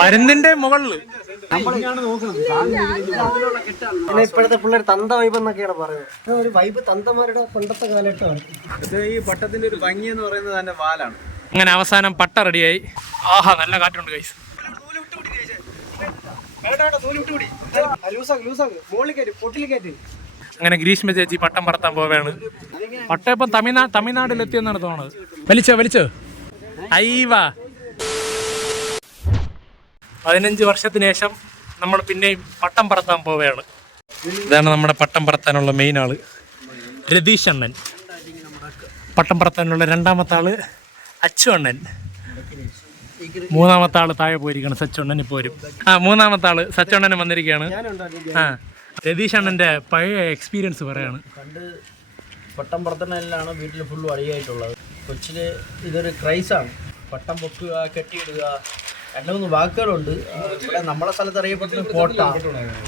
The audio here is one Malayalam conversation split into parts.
പരുന്തിന്റെ മുകളിൽ. പിന്നെ ഇപ്പോഴത്തെ പിള്ളേർ തന്ത വൈബ് എന്നൊക്കെയാണ് പറയുന്നത്. ഒരു വൈബ് തന്തമാരുടെ പണ്ടത്തെ കാലഘട്ടമാണ്. ഇത് ഈ പട്ടത്തിന്റെ ഒരു ഭംഗി എന്ന് പറയുന്നത് തന്നെ വാലാണ്. അങ്ങനെ അവസാനം പട്ട റെഡിയായി. ആഹാ നല്ല കാറ്റുണ്ട് കൈസ് ലൂസാക്ക് ലൂസാക്ക്. മുകളിൽ കയറ്റി പൊട്ടിൽ കയറ്റി. അങ്ങനെ ഗ്രീഷ്മ ചേച്ചി പട്ടം പറത്താൻ പോവുകയാണ്. പട്ടം ഇപ്പം തമിഴ്നാട് തമിഴ്നാട്ടിലെത്തിയെന്നാണ് തോന്നുന്നത്. വലിച്ചോ വലിച്ചോ. അയ്യവാ. പതിനഞ്ച് വർഷത്തിന് ശേഷം നമ്മൾ പിന്നെയും പട്ടം പറത്താൻ പോവുകയാണ്. ഇതാണ് നമ്മുടെ പട്ടം പറത്താനുള്ള മെയിൻ ആൾ. രതീഷ് അണ്ണൻ. പട്ടം പറത്താനുള്ള രണ്ടാമത്തെ ആൾ അച്ചു അണ്ണൻ. മൂന്നാമത്തെ ആൾ താഴെ പോയിരിക്കുകയാണ് സച്ചണ്ണൻ ഇപ്പോൾ വരും. ആ മൂന്നാമത്തെ ആൾ സച്ചുണ്ണൻ വന്നിരിക്കുകയാണ്. ആ രതീഷ് പഴയ എക്സ്പീരിയൻസ് പറയാണ്. പണ്ട് പട്ടം പറത്തണലിലാണ് വീട്ടിൽ ഫുള്ള് അടിയായിട്ടുള്ളത് കൊച്ചിൽ ഇതൊരു ക്രൈസാണ് പട്ടം പൊക്കുക കെട്ടിയിടുക രണ്ട് മൂന്ന് വാക്കുകളുണ്ട്. ഇവിടെ നമ്മളെ സ്ഥലത്ത് അറിയപ്പെട്ടത് പൊട്ട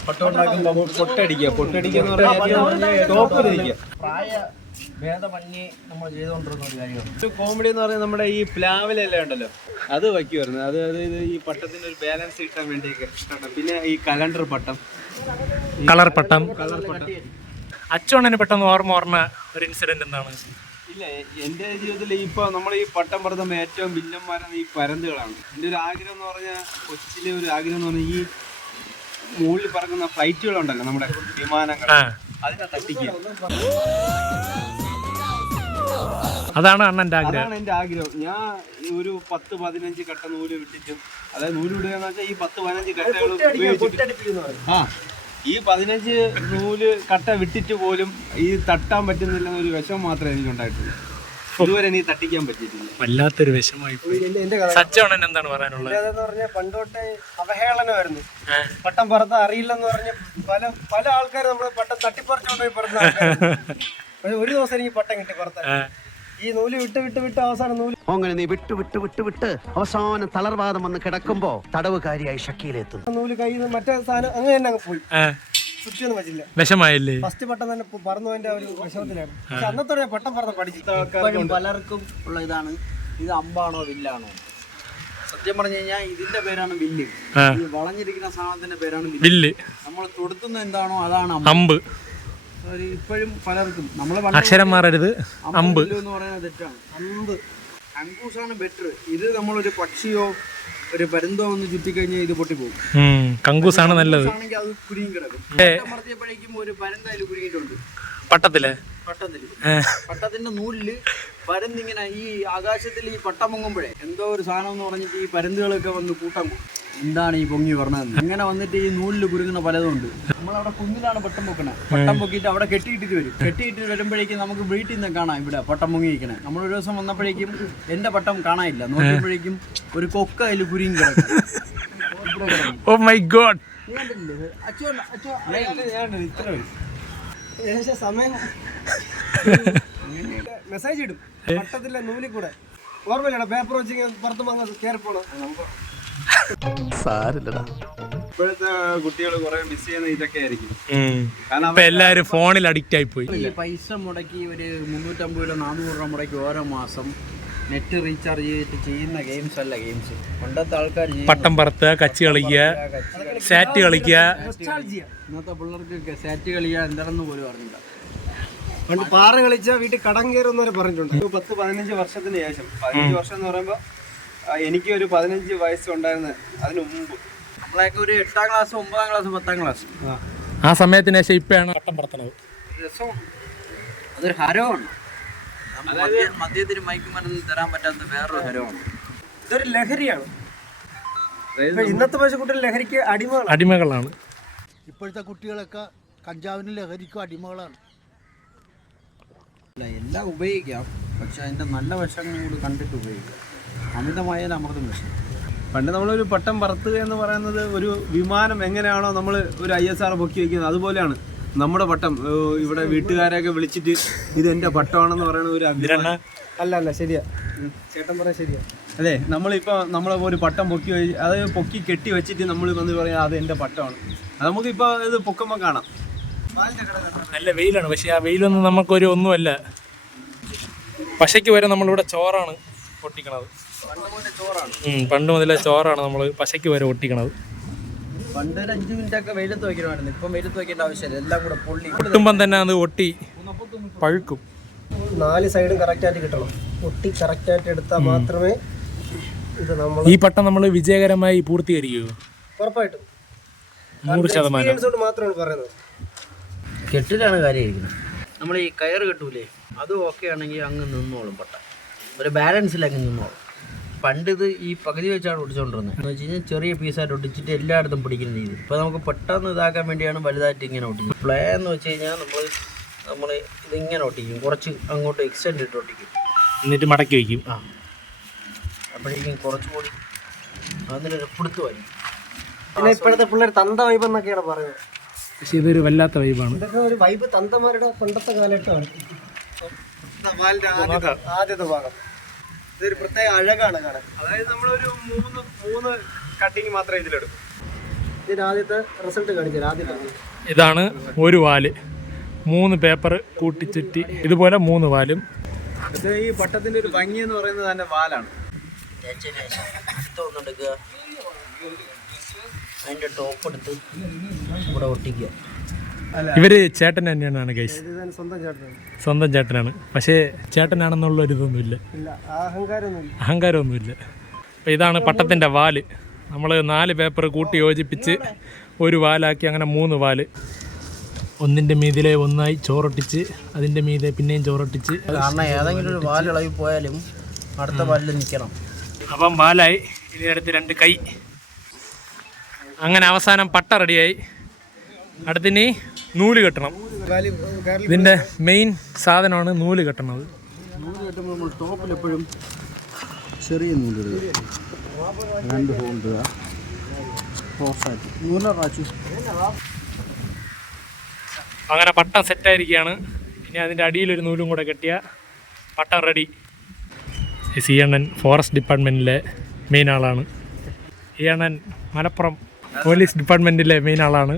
പട്ടം ഉണ്ടാക്കുമ്പോൾ പൊട്ടടിക്കുക പൊട്ടടിക്കുക എന്ന് പറഞ്ഞാൽ പ്രായ ഭേദമന്യേ നമ്മൾ ചെയ്തുകൊണ്ടിരുന്ന ഒരു കാര്യമാണ്. ഒരു കോമഡി എന്ന് പറഞ്ഞാൽ നമ്മുടെ ഈ പ്ലാവിലെല്ലാം ഉണ്ടല്ലോ. അത് വയ്ക്കുമായിരുന്നു അത് അതായത് ഈ പട്ടത്തിന് ഒരു ബാലൻസ് കിട്ടാൻ വേണ്ടിയൊക്കെ പിന്നെ ഈ കലണ്ടർ പട്ടം. കളർ പട്ടം. അച്ചോണന് പെട്ടെന്ന് ഓർമ്മ ഓർമ്മ ഒരു ഇൻസിഡന്റ് എന്താണ്? ഇല്ല എന്റെ ജീവിതത്തിൽ ഇപ്പോൾ നമ്മൾ ഈ പട്ടം പറത്തുമ്പോൾ ഏറ്റവും വില്ലന്മാരാണ് ഈ പരന്തുകളാണ്. എന്റെ ഒരു ആഗ്രഹം എന്ന് പറഞ്ഞാൽ കൊച്ചിലെ ഒരു ആഗ്രഹം എന്ന് പറഞ്ഞാൽ ഈ മുകളിൽ പറക്കുന്ന ഫ്ലൈറ്റുകളുണ്ടല്ലോ നമ്മുടെ വിമാനങ്ങൾ. അതിനെ തട്ടിക്കുക അതാണ് അണ്ണന്റെ ആഗ്രഹം. അതാണ് എന്റെ ആഗ്രഹം. ഞാൻ ഒരു പത്ത് പതിനഞ്ച് കട്ട നൂൽ വിട്ടിട്ടും അതായത് നൂൽ വിടുക എന്ന് വെച്ചാൽ ഈ പത്ത് പതിനഞ്ച് കട്ടകൾ ഉപയോഗിച്ചിട്ട് ആ ഈ പതിനഞ്ച് നൂൽ കട്ട വിട്ടിട്ട് പോലും ഈ തട്ടാൻ പറ്റുന്നില്ല ഒരു വിഷമം മാത്രമേ എനിക്ക് ഉണ്ടായിട്ടുള്ളൂ ഇതുവരെ എനിക്ക് തട്ടിക്കാൻ പറ്റിയിട്ടില്ല. വല്ലാത്തൊരു വിഷമായി പോയി എന്റെ എന്റെ കഥ. എന്താണ് പറയാനുള്ളത്? അതെന്ന് പറഞ്ഞാൽ പണ്ടോട്ടെ അവഹേളനമായിരുന്നു. പട്ടം പറത്താൻ അറിയില്ലെന്ന് പറഞ്ഞ പല പല ആൾക്കാരും നമ്മൾ പട്ടം തട്ടിപ്പറിച്ചോണ്ട് പോയി ഒരു ദിവസം എനിക്ക് പട്ടം കിട്ടി പുറത്ത്. ഈ നൂൽ വിട്ട് വിട്ട് വിട്ട് അവസാനം നൂൽ അങ്ങനെ നീ വിട്ടു വിട്ടു വിട്ടു വിട്ട് അവസാനം തളർവാദം വന്ന് കിടക്കുമ്പോ തടവുകാരിയായി ഷക്കീലെത്തുന്നു. നൂൽ കയ്യിൽ നിന്ന് മറ്റേ സാധനം അങ്ങനെ തന്നെ അങ്ങ് പോയി. വിഷമായില്ലേ? ഫസ്റ്റ് പട്ടം തന്നെ പ- ഒരു വിഷമത്തിലാണ്. പക്ഷെ അന്നത്തോടെ പട്ടം പറന്ന് പഠിച്ചു. പലർക്കും ഉള്ള ഇതാണ്. ഇത് അമ്പാണോ വില്ലാണോ? സത്യം പറഞ്ഞു കഴിഞ്ഞാൽ ഇതിന്റെ പേരാണ് വില്ല്. ഈ വളഞ്ഞിരിക്കുന്ന സാധനത്തിന്റെ പേരാണ് വില്ല്. നമ്മൾ തൊടുത്തുന്ന എന്താണോ അതാണ് അമ്പ്. ഇപ്പോഴും പലർക്കും. അക്ഷരം മാറരുത്. അമ്പ്. എന്ന് പറയുന്നത് തെറ്റാണ്. അമ്പ്. കങ്കൂസാണ് ബെറ്റർ ഇത് നമ്മളൊരു പക്ഷിയോ ഒരു പരുന്തോ ഒന്ന് ചുറ്റിക്കഴിഞ്ഞാൽ ഇത് പൊട്ടിപ്പോകും. കങ്കൂസാണ് നല്ലത്. പട്ടത്തിലെ അത് കുരുങ്ങി കിടക്കും. മറത്തിയപ്പോഴേക്കും ഒരു പരുന്ത അതിൽ കുരുങ്ങിയിട്ടുണ്ട്. പട്ടത്തിൽ? പട്ടത്തിൽ ആ. പട്ടത്തിന്റെ നൂലിൽ പരുന്തിങ്ങനെ ഈ ആകാശത്തിൽ ഈ പട്ടം പൊങ്ങുമ്പോഴേ എന്തോ ഒരു സാധനം എന്ന് പറഞ്ഞിട്ട് ഈ പരുന്തുകളൊക്കെ വന്ന് കൂട്ടം കൂടും. എന്താണ് ഈ പൊങ്ങി പറഞ്ഞത്? അങ്ങനെ വന്നിട്ട് ഈ നൂലിൽ കുരുങ്ങുന്ന പലതും ഉണ്ട്. നമ്മളവിടെ കുന്നിലാണ് പട്ടം പൊക്കണേ. പട്ടം പൊക്കിയിട്ട് അവിടെ കെട്ടിയിട്ടിട്ട് വരും. കെട്ടിയിട്ടിട്ട് വരുമ്പോഴേക്കും നമുക്ക് വീട്ടിൽ നിന്ന് കാണാം ഇവിടെ പട്ടം പൊങ്ങിയിരിക്കണേ. നമ്മൾ ഒരു ദിവസം വന്നപ്പോഴേക്കും എന്റെ പട്ടം കാണാനില്ല. നോക്കിയപ്പോഴേക്കും ഒരു കൊക്ക അതിൽ കുരുങ്ങി കിടക്കും. ഓ മൈ ഗോഡ് സമയം. മെസ്സേജ് ഇടും. പട്ടത്തിലെ നൂലിൽ കൂടെ. ഓർമ്മയില്ലടാ പേപ്പർ വെച്ച് പുറത്ത് വന്ന് കയറി പോണോ സാരില്ലടാ. ഇപ്പോഴത്തെ കുട്ടികൾ കുറെ മിസ് ചെയ്യുന്ന ഇതൊക്കെ ആയിരിക്കും. കാരണം എല്ലാരും ഫോണിൽ അഡിക്റ്റ് ആയി പോയി ഈ പൈസ മുടക്കി ഒരു മുന്നൂറ്റമ്പത് രൂപ നാനൂറ് രൂപ മുടക്കി ഓരോ മാസം നെറ്റ് റീചാർജ് ചെയ്തിട്ട് ചെയ്യുന്ന ഗെയിംസ് അല്ല ഗെയിംസ് പണ്ടത്തെ ആൾക്കാർ പട്ടം പറത്ത് കച്ചി കളിക്കുക സാറ്റ് കളിക്കുക. ഇന്നത്തെ പിള്ളേർക്ക് സാറ്റ് കളിയാ എന്താണെന്ന് പോലും അറിഞ്ഞില്ല പണ്ട് പാറ കളിച്ച വീട്ടിൽ കടം കയറും വരെ പറഞ്ഞിട്ടുണ്ട്. ഒരു പത്ത് പതിനഞ്ച് വർഷത്തിന് ശേഷം പതിനഞ്ച് വർഷം എന്ന് പറയുമ്പോൾ എനിക്ക് ഒരു പതിനഞ്ച് വയസ്സുണ്ടായിരുന്ന അതിനു മുമ്പ്. നമ്മളൊക്കെ ഒരു എട്ടാം ക്ലാസ് ഒമ്പതാം ക്ലാസ് പത്താം ക്ലാസ്. ആ. സമയത്തിന് ശേഷം ഇപ്പഴാണ് പട്ടം പറത്തണത് രസം. അതൊരു ഹരമാണ്. മദ്യത്തിന് മയക്കുമരുന്ന് തരാൻ പറ്റാത്ത വേറൊരു ഹരമാണ്. ഇതൊരു ലഹരിയാണ്. ഇപ്പൊ ഇന്നത്തെ പക്ഷേ കുട്ടികൾ ലഹരിക്ക് അടിമകളാണ്. അടിമകളാണ്. ഇപ്പോഴത്തെ കുട്ടികളൊക്കെ കഞ്ചാവിനും ലഹരിക്കും അടിമകളാണ്. അല്ല എല്ലാം ഉപയോഗിക്കാം. പക്ഷെ അതിന്റെ നല്ല വശങ്ങളും കൂടി കണ്ടിട്ട് ഉപയോഗിക്കാം. അമിതമായ അമൃതം വിഷം പണ്ട് നമ്മളൊരു പട്ടം പറത്തുക എന്ന് പറയുന്നത് ഒരു വിമാനം എങ്ങനെയാണോ നമ്മൾ ഒരു ഐ എസ് ആർ പൊക്കി വയ്ക്കുന്നത് അതുപോലെയാണ് നമ്മുടെ പട്ടം ഇവിടെ വീട്ടുകാരെയൊക്കെ വിളിച്ചിട്ട് ഇത് എന്റെ പട്ടമാണെന്ന് പറയുന്ന ഒരു അഭിപ്രായം അല്ല അല്ല ശരിയാ. ചേട്ടൻ പറയാ ശരിയാ. അതെ നമ്മളിപ്പോൾ നമ്മളെ ഒരു പട്ടം പൊക്കി വെച്ച് അത് പൊക്കി കെട്ടി വെച്ചിട്ട് നമ്മൾ വന്ന് പറയാം അത് എന്റെ പട്ടമാണ്. അത് നമുക്കിപ്പോൾ ഇത് പൊക്കുമ്പോൾ കാണാം. നല്ല വെയിലാണ്. പക്ഷെ ആ വെയിലൊന്നും നമുക്കൊരു ഒന്നുമല്ല. പശയ്ക്ക് വരെ നമ്മളിവിടെ ചോറാണ് ഒട്ടിക്കണത് പണ്ട് മുതലേ ചോറാണ് നമ്മൾ പശയ്ക്ക് വരെ ഒട്ടിക്കണത്. പണ്ട് ഒരു അഞ്ച് മിനിറ്റ് ഒക്കെ വെയിലത്ത് ഇപ്പം വെയിലത്ത് ആവശ്യമില്ല. എല്ലാം കൂടെ പൊള്ളി. ഒട്ടുമ്പം തന്നെ അത് ഒട്ടി പഴുക്കും. നാല് സൈഡും കറക്റ്റായിട്ട് കിട്ടണം. ഒട്ടി കറക്റ്റായിട്ട് എടുത്താൽ മാത്രമേ ഇത് നമ്മൾ ഈ പട്ടം നമ്മൾ വിജയകരമായി പൂർത്തീകരിക്കൂ. ഉറപ്പായിട്ടും. നൂറ് ശതമാനം. മാത്രമാണ് പറയുന്നത്. കെട്ടിലാണ് കാര്യമായിരിക്കുന്നത്. നമ്മൾ ഈ കയർ കെട്ടൂലേ അത് ഓക്കെ ആണെങ്കിൽ അങ്ങ് നിന്നോളും പട്ട. ഒരു ബാലൻസിൽ അങ്ങ് നിന്നോളും. പണ്ട് ഇത് ഈ പകുതി വെച്ചാണ് ഒടിച്ചുകൊണ്ടിരുന്നത് എന്ന് വെച്ച് കഴിഞ്ഞാൽ ചെറിയ പീസായിട്ട് ഒട്ടിച്ചിട്ട് എല്ലായിടത്തും പിടിക്കുന്ന രീതി. ഇപ്പോൾ നമുക്ക് പെട്ടെന്ന് ഇതാക്കാൻ വേണ്ടിയാണ് വലുതായിട്ട് ഇങ്ങനെ ഒട്ടിക്കുന്നത് പ്ലേ എന്ന് വെച്ച് കഴിഞ്ഞാൽ നമ്മൾ നമ്മൾ ഇതിങ്ങനെ ഒട്ടിക്കും കുറച്ച് അങ്ങോട്ട് എക്സ്റ്റെൻഡ് ഇട്ട് ഒട്ടിക്കും എന്നിട്ട് മടക്കി വയ്ക്കും. ആ. അപ്പോഴേക്കും കുറച്ചുകൂടി അതിനൊരു പിടുത്ത് വരും. പിന്നെ ഇപ്പോഴത്തെ പിള്ളേർ തന്ത വൈബ് എന്നൊക്കെയാണ് പറയുന്നത്. പക്ഷെ ഇതൊരു വല്ലാത്ത വൈബാണ് ഇതൊക്കെ ഒരു വൈബ് തന്തമാരുടെ പണ്ടത്തെ കാലഘട്ടമാണ്. ആദ്യത്തെ ആദ്യത്തെ ഭാഗം. ഇതൊരു പ്രത്യേക അഴകാണ് കാണാൻ. അതായത് നമ്മളൊരു മൂന്ന് മൂന്ന് കട്ടിങ് മാത്രമേ ഇതിലെടുക്കും ഇതിന് ആദ്യത്തെ റിസൾട്ട് ആദ്യത്തെ ഇതാണ് ഒരു വാൽ. മൂന്ന് പേപ്പർ കൂട്ടിച്ചുറ്റി ഇതുപോലെ മൂന്ന് വാലും. ഇത് ഈ പട്ടത്തിന്റെ ഒരു ഭംഗി എന്ന് പറയുന്നത് തന്നെ വാലാണ്. അതിന്റെ ടോപ്പ് എടുത്ത് ഇവിടെ ഒട്ടിക്കുക. ഇവർ ചേട്ടൻ തന്നെയാണ് ഗൈസ് സ്വന്തം ചേട്ടനാണ്. സ്വന്തം ചേട്ടനാണ്. പക്ഷേ ചേട്ടനാണെന്നുള്ള ഒരു ഇതൊന്നുമില്ല ഇല്ല. അഹങ്കാരമൊന്നുമില്ല അപ്പൊ ഇതാണ് പട്ടത്തിന്റെ വാൽ. നമ്മൾ നാല് പേപ്പർ കൂട്ടി യോജിപ്പിച്ച് ഒരു വാലാക്കി അങ്ങനെ മൂന്ന് വാൽ. ഒന്നിന്റെ മീതിലെ ഒന്നായി ചോറൊട്ടിച്ച് അതിന്റെ മീതെ പിന്നെയും ചോറൊട്ടിച്ച്. കാരണം ഏതെങ്കിലും ഒരു വാലിളകി പോയാലും അടുത്ത വാലിൽ നിൽക്കണം അപ്പം വാലായി. ഇനി അടുത്ത് രണ്ട് കൈ. അങ്ങനെ അവസാനം പട്ട റെഡിയായി. അടുത്തിനി നൂൽ കെട്ടണം. ഇതിന്റെ മെയിൻ സാധനമാണ് നൂൽ കെട്ടണത്. നൂൽ കെട്ടുമ്പോൾ നമ്മൾ ടോപ്പിൽ എപ്പോഴും ചെറിയ നൂലിടുക രണ്ട് അങ്ങനെ പട്ടം സെറ്റായിരിക്കുകയാണ് ഇനി അതിന്റെ അടിയിലൊരു നൂലും കൂടെ കെട്ടിയ പട്ടം റെഡി സി എണ്ണൻ ഫോറസ്റ്റ് ഡിപ്പാർട്ട്മെന്റിലെ മെയിൻ ആളാണ്. ഈ എണ്ണൻ മലപ്പുറം പോലീസ് ഡിപ്പാർട്ട്മെന്റിലെ മെയിൻ ആളാണ്.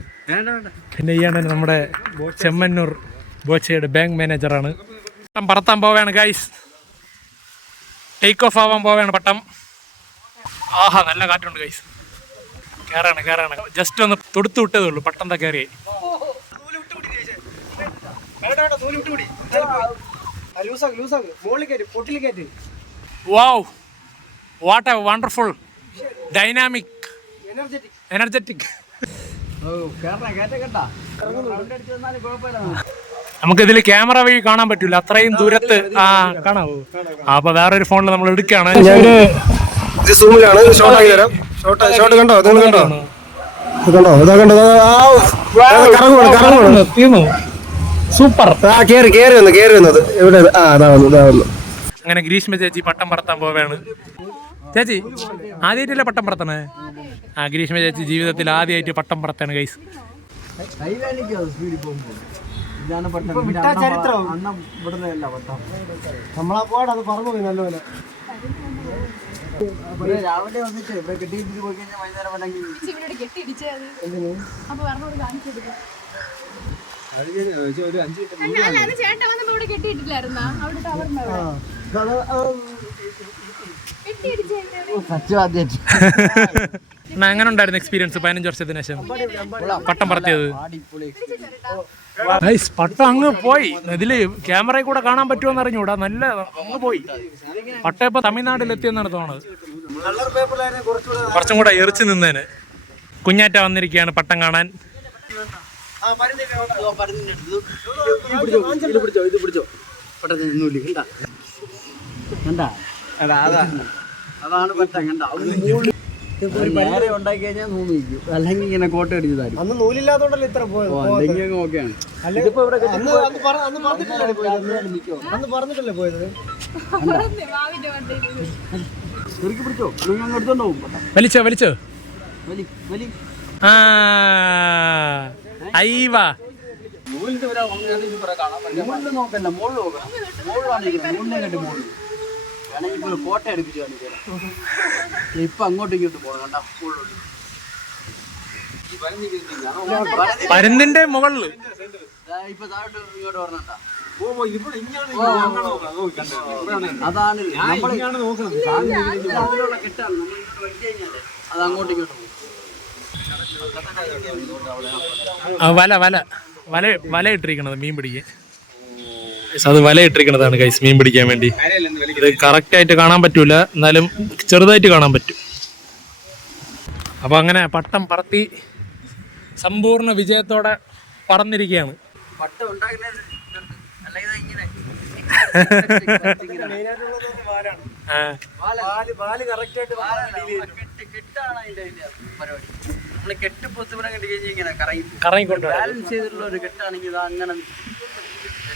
പിന്നെ ഈ അണ്ണൻ നമ്മുടെ ചെമ്മന്നൂർ ബോച്ചയുടെ ബാങ്ക് മാനേജറാണ് പട്ടം പറത്താൻ പോവുകയാണ് ഗൈസ് ടേക്ക് ഓഫ് ആവാൻ പോവുകയാണ് പട്ടം. ആഹാ നല്ല കാറ്റുണ്ട് ഗൈസ് കയറാണ് കയറാണ് ജസ്റ്റ് ഒന്ന് തൊടുത്തു വിട്ടതേ ഉള്ളൂ പട്ടം തന്നെ കയറി what a wonderful dynamic energetic നമുക്കിതിൽ ക്യാമറ വഴി കാണാൻ പറ്റൂല. അത്രയും ദൂരത്ത് ആ കാണാവോ. ആ, അപ്പൊ വേറൊരു ഫോണിൽ നമ്മൾ എടുക്കുകയാണ്. ഇത് സൂമിലാണ് ഷോർട്ട് ആക്കി തരാം. ഷോർട്ട് ഷോർട്ട് കണ്ടോ? നിങ്ങൾ കണ്ടോ? ഇത് കണ്ടോ? ഇതാ കണ്ടോ? കറങ്ങുവാണ് കറങ്ങുവാണ്. തീർന്നു. സൂപ്പർ ആ കേറി കേറി വന്നു കേറി വന്നത് എവിടെ ആ അതാ വന്നു ഇതാ വന്നു. അങ്ങനെ ഗ്രീഷ്മ ചേച്ചി പട്ടം പറത്താൻ പോവാണ്. ചേച്ചി ആദ്യമായിട്ടല്ലേ പട്ടം പറത്തണേ? ആ ഗ്രീഷ്മ ചേച്ചി ജീവിതത്തിൽ ആദ്യമായിട്ട് പട്ടം പറത്താണ് ഗൈസ് രാവിലെ വന്നിട്ട് ഇവിടെ കെട്ടിയിട്ട് പോയി കഴിഞ്ഞാൽ വൈകുന്നേരം വേണമെങ്കിൽ ചേട്ടൻ വന്നപ്പോ കെട്ടിയിട്ടില്ലായിരുന്നാ? അവിടെ ടവറിന്റെ അവിടെ കെട്ടിയിടിച്ചു സത്യവാദ്യം എന്നാ എങ്ങനെ ഉണ്ടായിരുന്നു എക്സ്പീരിയൻസ് പതിനഞ്ച് വർഷത്തിന് ശേഷം. പട്ടം പറത്തിയത്. ഗൈസ് പട്ടം അങ്ങ് പോയി. ഇതിൽ ക്യാമറയിൽ കൂടെ കാണാൻ പറ്റുമോ അറിഞ്ഞൂടാ. നല്ല അങ്ങ് പോയി. പട്ടം ഇപ്പൊ തമിഴ്നാട്ടിലെത്തിയെന്നാണ് തോന്നുന്നത്. കളർ പേപ്പറിലായിരുന്നു കുറച്ചുകൂടെ കുറച്ചും കൂടെ എറിച്ചു നിന്നേന്. കുഞ്ഞാറ്റ വന്നിരിക്കുകയാണ് പട്ടം കാണാൻ. പിടിച്ചോ ഇത് പിടിച്ചോ പട്ടത്തിൽ നിന്നൂൽ കണ്ടാ കണ്ടാ അതാ പട്ടം കണ്ട? നേരെ ഉണ്ടാക്കി കഴിഞ്ഞാൽ നൂന്ന് നിൽക്കും അല്ലെങ്കിൽ ഇങ്ങനെ കോട്ട അടിച്ച് തരും അന്ന് നൂലില്ലാത്തോണ്ടല്ലോ ഇത്ര പോയത്? അല്ലെങ്കിൽ അങ്ങ് ഓക്കെയാണ്. അന്ന് അന്ന് പറ- അന്ന് പറഞ്ഞിട്ടല്ലേ പോയത്? അന്ന് പറഞ്ഞിട്ടല്ലേ പോയത്? വാവിന്റെ വണ്ടിയിൽ ശരിക്കും പിടിച്ചോ? അല്ലെങ്കിൽ അങ്ങ് എടുത്തോണ്ട് പോകും വലിച്ചോ വലിച്ചോ. വലി വലി. ആ അയ്യവാ. നൂലിന്റെ വരാ മുകളിൽ നോക്കണ്ട മുകളിൽ നോക്കണം മുകളിലാണ് മുകളിനെ കണ്ടി മുകളിൽ വേണമെങ്കിൽ ഇപ്പോൾ കോട്ട അടുപ്പിച്ച് കാണിക്കാം ഇപ്പൊ അങ്ങോട്ടും ഇങ്ങോട്ടും പോകണം കണ്ടാ? ഇപ്പൊ താഴോട്ട് ഇങ്ങോട്ട് അതാണ് കെട്ടാണ് നമ്മൾ ഇങ്ങോട്ട് വലിച്ചു കഴിഞ്ഞാലേ അത് അങ്ങോട്ടും ഇങ്ങോട്ടും പോകും. വല വല. വല വല ഇട്ടിരിക്കണത് മീൻ പിടിക്കാൻ അത് വല ഇട്ടിരിക്കണതാണ് കൈസ് മീൻ പിടിക്കാൻ വേണ്ടി. ഇത് കറക്റ്റ് ആയിട്ട് കാണാൻ പറ്റൂല എന്നാലും ചെറുതായിട്ട് കാണാൻ പറ്റും. അപ്പൊ അങ്ങനെ പട്ടം പറത്തി സമ്പൂർണ വിജയത്തോടെ പറന്നിരിക്കുകയാണ്. പട്ടം ഉണ്ടാക്കുന്നത്. ബാലൻസ് ചെയ്തിട്ടുള്ള ഒരു കെട്ടാണെങ്കിൽ അങ്ങനെ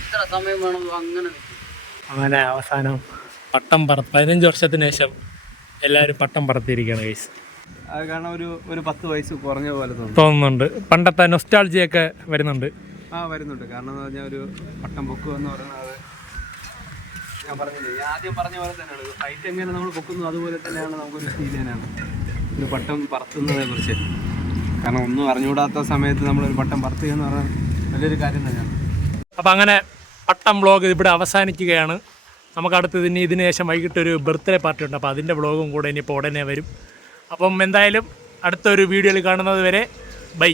എത്ര സമയം വേണം അങ്ങനെ നിൽക്കും. അങ്ങനെ അവസാനം പട്ടം പറ പതിനഞ്ച് വർഷത്തിന് ശേഷം എല്ലാവരും പട്ടം പറത്തിയിരിക്കുകയാണ് ഗൈസ് അത് കാരണം ഒരു ഒരു പത്ത് വയസ്സ് കുറഞ്ഞ പോലെ തോന്നുന്നുണ്ട്. പണ്ടത്തെ നൊസ്റ്റാൾജിയൊക്കെ വരുന്നുണ്ട്. ആ വരുന്നുണ്ട്. കാരണം എന്ന് പറഞ്ഞാൽ ഒരു പട്ടം പൊക്ക് എന്ന് പറയുന്നത് ഞാൻ പറഞ്ഞില്ലേ ഞാൻ ആദ്യം പറഞ്ഞ പോലെ തന്നെയാണ്. ഹൈറ്റ് എങ്ങനെ നമ്മൾ പൊക്കുന്നു അതുപോലെ തന്നെയാണ് നമുക്കൊരു ഫീൽ തന്നെയാണ്. ഒരു പട്ടം പറത്തുന്നതിനെ കുറിച്ച്. കാരണം ഒന്നും അറിഞ്ഞുകൂടാത്ത സമയത്ത് നമ്മളൊരു പട്ടം പറത്തുക എന്ന് പറഞ്ഞാൽ നല്ലൊരു കാര്യം തന്നെയാണ്. അപ്പം അങ്ങനെ പട്ടം വ്ളോഗ് ഇവിടെ അവസാനിക്കുകയാണ്. നമുക്ക് അടുത്തത് ഇനി ഇതിന് ശേഷം വൈകിട്ട് ഒരു ബർത്ത്ഡേ പാർട്ടി ഉണ്ട്. അപ്പോൾ അതിന്റെ വ്ളോഗും കൂടെ ഇനിയിപ്പോൾ ഉടനെ വരും. അപ്പം എന്തായാലും അടുത്തൊരു വീഡിയോയിൽ കാണുന്നത് വരെ ബൈ.